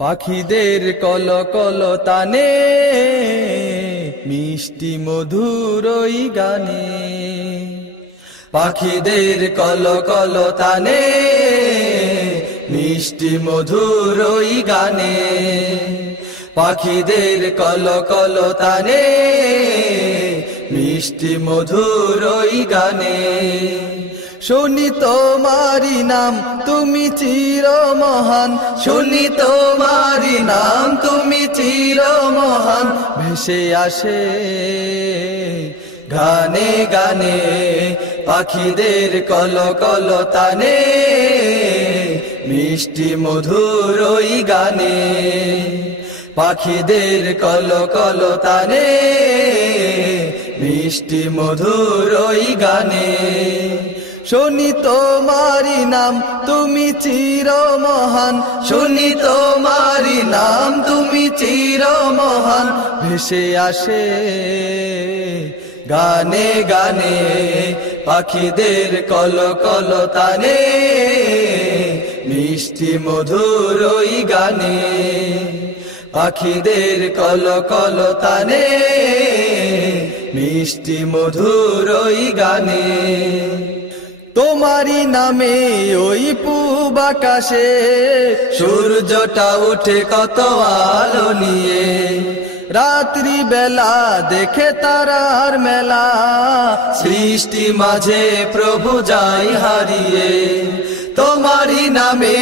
পাখিদের কলকলতানে মিষ্টি মধুর ওই গানে, পাখিদের কলকলতানে মিষ্টি মধুর ওই গানে, পাখিদের কলকলতানে মিষ্টি মধুর ওই গানে। শুনি তোমারি নাম তুমি চির মহান, শুনি তোমারি নাম তুমি চির মহান, ভেসে আসে গানে গানে পাখিদের কলকলতানে মিষ্টি মধুর ওই গানে, পাখিদের কলকলতানে মিষ্টি মধুর ওই গানে। শুনি তোমারি নাম তুমি চির মহান, শুনি তোমারি নাম তুমি চির মহান, ভেসে আসে গানে গানে পাখিদের কলকলতানে মিষ্টি মধুর ওই গানে, পাখিদের কলকলতানে মিষ্টি মধুর ওই গানে। তোমারি নামে ওই পূব আকাশে সূর্যটা ওঠে কত আলো নিয়ে, রাত্রি বেলা দেখে তারার মেলা, সৃষ্টি মাঝে প্রভু যাই হারিয়ে। তোমারি নামে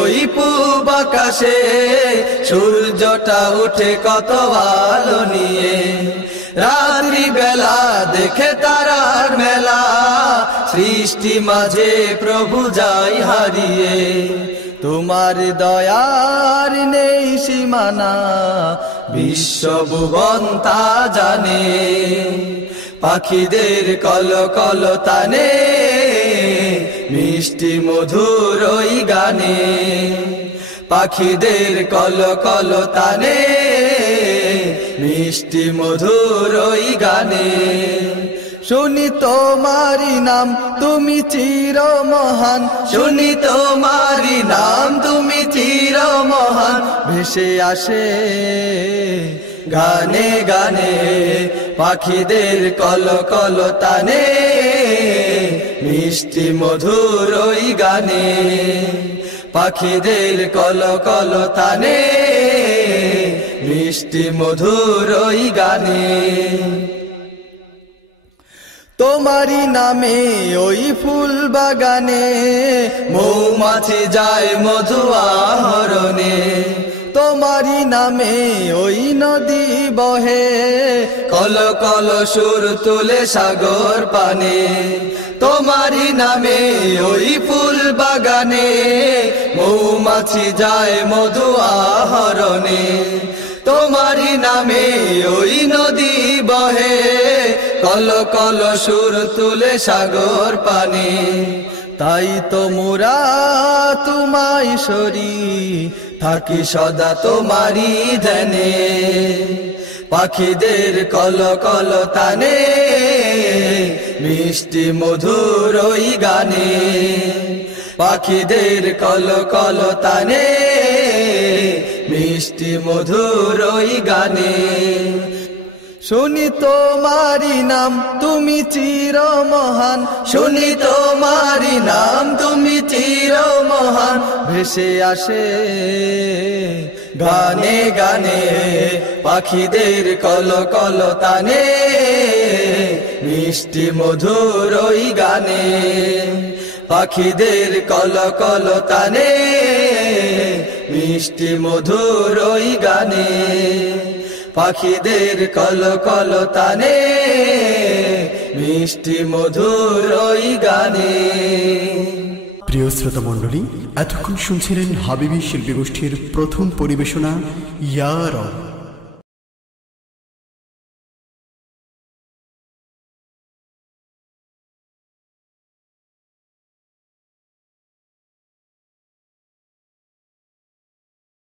ওই পূব আকাশে সূর্যটা ওঠে কত আলো নিয়ে, রাত্রি বেলা দেখে তারার মেলা, সৃষ্টি মাঝে প্রভু যাই হারিয়ে। তোমার দয়ার নেই সীমানা, বিশ্বভুবন তা জানে, পাখিদের কলকলতানে মিষ্টি মধুর ওই গানে, পাখিদের কলকলতানে মিষ্টি মধুর ওই গানে। শুনি তোমারি নাম তুমি চির মহান, শুনি তোমারি নাম তুমি চির মহান, ভেসে আসে গানে গানে পাখিদের কলকলতানে মিষ্টি মধুর ওই গানে, পাখিদের কলকলতানে মিষ্টি মধুর ওই গানে। তোমারি নামে ওই ফুল বাগানে মৌমাছি যায় মধু আহরণে, তোমারি নামে ওই নদী বহে কল কল সুর তুলে সাগর পানে, তোমারি নামে ওই ফুল বাগানে মৌমাছি যায় মধু আহরণে, তোমারি নামে ওই নদী বহে কল কল সুর তুলে সাগর পানে। তাই তো মোরা তোমায় সরি থাকি সদা তোমারি ধ্যানে, পাখিদের কলকলতানে মিষ্টি মধুর ওই গানে, পাখিদের কলকলতানে মিষ্টি মধুর ওই গানে। শুনি তোমারি নাম তুমি চির মহান, শুনি তোমারি নাম তুমি চির মহান, ভেসে আসে গানে গানে পাখিদের কলকলতানে মিষ্টি মধুর ওই গানে, পাখিদের কলকলতানে মিষ্টি মধুর ওই গানে, পাখিদের কলকলতানে মিষ্টি মধুর ওই গানে। প্রিয় শ্রোতা মণ্ডলী, এতক্ষণ শুনছিলেন হাবিবি শিল্পী গোষ্ঠীর প্রথম পরিবেশনা ইয়া রব।